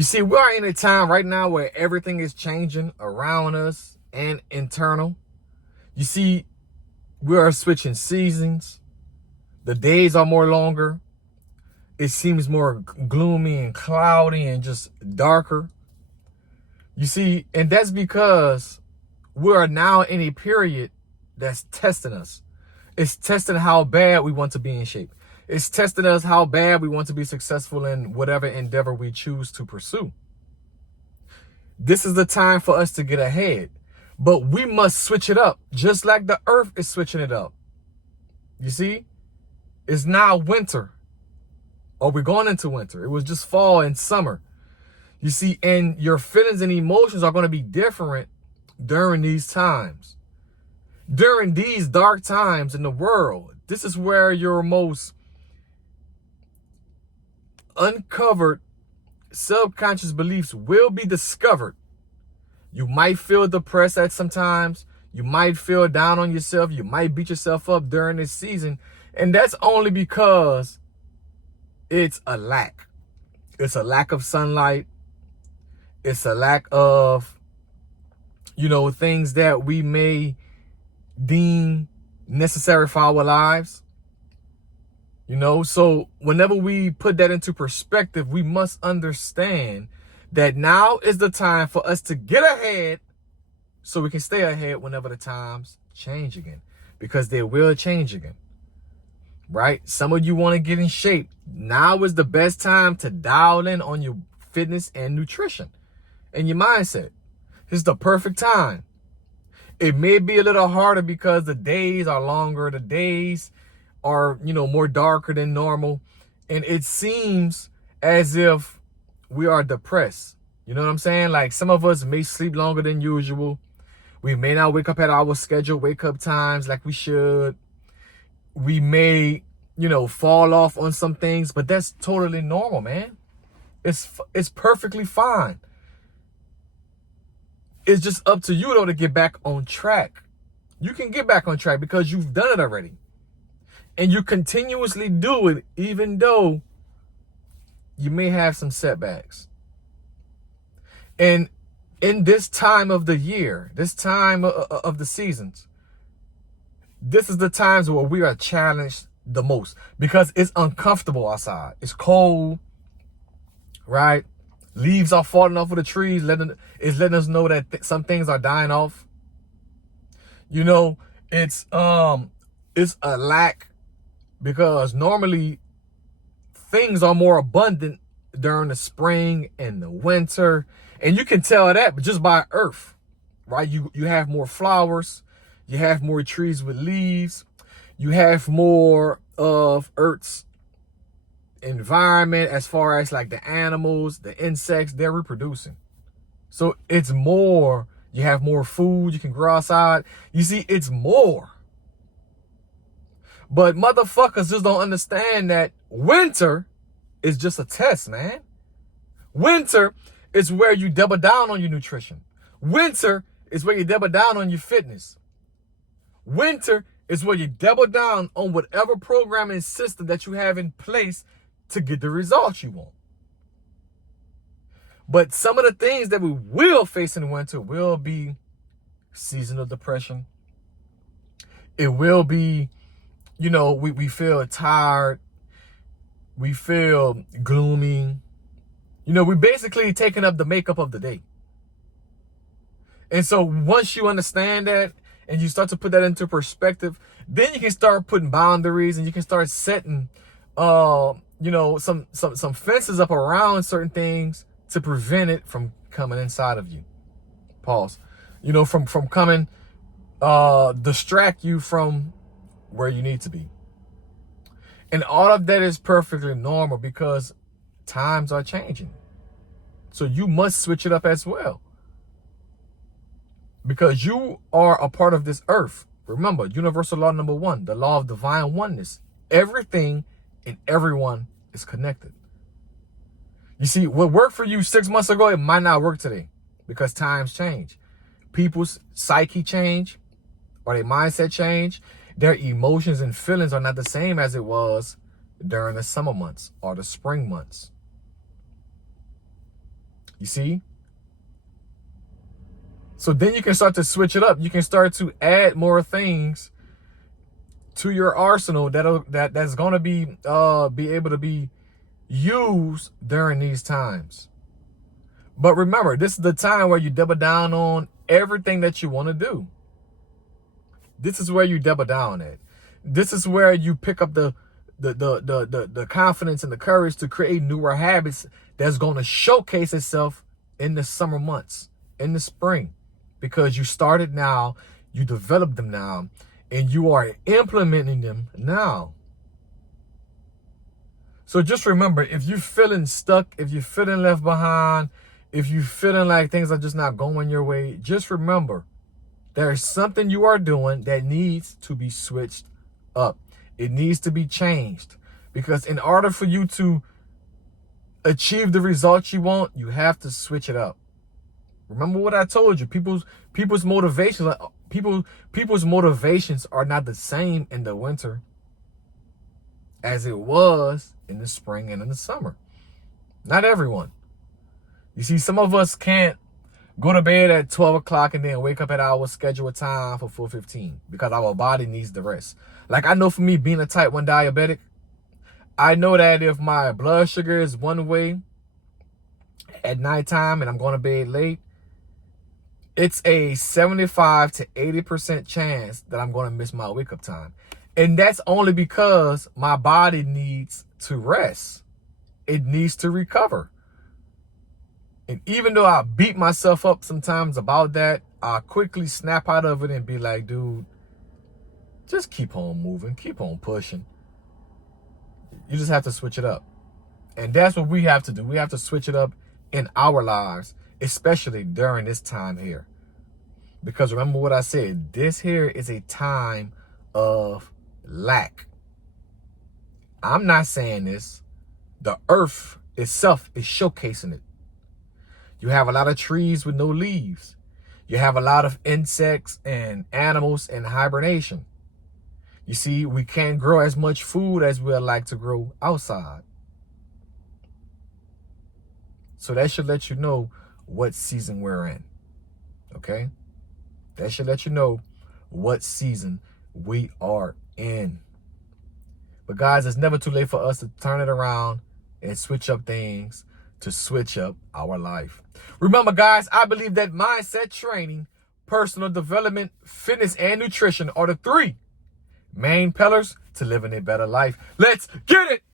You see, we are in a time right now where everything is changing around us and internal. You see, we are switching seasons. The days are more longer. It seems more gloomy and cloudy and just darker. You see, and that's because we are now in a period that's testing us. It's testing how bad we want to be in shape. It's testing us how bad we want to be successful in whatever endeavor we choose to pursue. This is the time for us to get ahead, but we must switch it up, just like the earth is switching it up. You see, it's now winter, or we're going into winter. It was just fall and summer. You see, and your feelings and emotions are going to be different during these times. During these dark times in the world, this is where your most uncovered subconscious beliefs will be discovered. You might feel depressed at sometimes. You might feel down on yourself. You might beat yourself up during this season. And that's only because it's a lack. It's a lack of sunlight. It's a lack of, things that we may deem necessary for our lives. So whenever we put that into perspective, we must understand that now is the time for us to get ahead so we can stay ahead whenever the times change again, because they will change again, right? Some of you want to get in shape. Now is the best time to dial in on your fitness and nutrition and your mindset. It's the perfect time. It may be a little harder because the days are longer. The days are, more darker than normal. And it seems as if we are depressed. You know what I'm saying? Like, some of us may sleep longer than usual. We may not wake up at our scheduled wake up times like we should. We may, fall off on some things, but that's totally normal, man. It's perfectly fine. It's just up to you, though, to get back on track. You can get back on track because you've done it already. And you continuously do it, even though you may have some setbacks. And in this time of the year, this time of the seasons, this is the times where we are challenged the most because it's uncomfortable outside. It's cold, right? Leaves are falling off of the trees, letting us know that some things are dying off. It's a lack because normally things are more abundant during the spring and the winter, and you can tell that just by earth, right? You have more flowers, you have more trees with leaves, you have more of Earth's environment as far as like the animals, the insects, they're reproducing. So it's more, you have more food, you can grow outside. You see, it's more. But motherfuckers just don't understand that winter is just a test, man. Winter is where you double down on your nutrition. Winter is where you double down on your fitness. Winter is where you double down on whatever programming system that you have in place to get the results you want. But some of the things that we will face in winter will be seasonal depression. It will be, we feel tired. We feel gloomy. We basically taking up the makeup of the day. And so once you understand that and you start to put that into perspective, then you can start putting boundaries and you can start setting, some fences up around certain things to prevent it from coming inside of you. Pause. From coming, distract you from where you need to be. And all of that is perfectly normal because times are changing. So you must switch it up as well. Because you are a part of this earth. Remember, universal law number 1, the law of divine oneness. Everything and everyone is connected. You see, what worked for you 6 months ago, it might not work today because times change. People's psyche change or their mindset change. Their emotions and feelings are not the same as it was during the summer months or the spring months. You see? So then you can start to switch it up. You can start to add more things to your arsenal that's going to be able to be used during these times. But remember, this is the time where you double down on everything that you want to do. This is where you double down at. This is where you pick up the confidence and the courage to create newer habits that's going to showcase itself in the summer months, in the spring, because you started now, you developed them now, and you are implementing them now. So just remember, if you're feeling stuck, if you're feeling left behind, if you're feeling like things are just not going your way, just remember, there's something you are doing that needs to be switched up. It needs to be changed. Because in order for you to achieve the results you want, you have to switch it up. Remember what I told you. People's motivations are not the same in the winter as it was in the spring and in the summer. Not everyone. You see, some of us can't go to bed at 12 o'clock and then wake up at our scheduled time for 4:15 because our body needs the rest. Like, I know for me, being a type 1 diabetic, I know that if my blood sugar is one way at nighttime and I'm going to bed late, it's a 75 to 80% chance that I'm going to miss my wake up time. And that's only because my body needs to rest. It needs to recover. And even though I beat myself up sometimes about that, I quickly snap out of it and be like, dude, just keep on moving, keep on pushing. You just have to switch it up. And that's what we have to do. We have to switch it up in our lives, especially during this time here. Because remember what I said, this here is a time of lack. I'm not saying this. The earth itself is showcasing it. You have a lot of trees with no leaves. You have a lot of insects and animals in hibernation. You see, we can't grow as much food as we'd like to grow outside. So that should let you know what season we're in. Okay? That should let you know what season we are in. But guys, it's never too late for us to turn it around and switch up things, to switch up our life. Remember, guys, I believe that mindset training, personal development, fitness, and nutrition are the three main pillars to living a better life. Let's get it!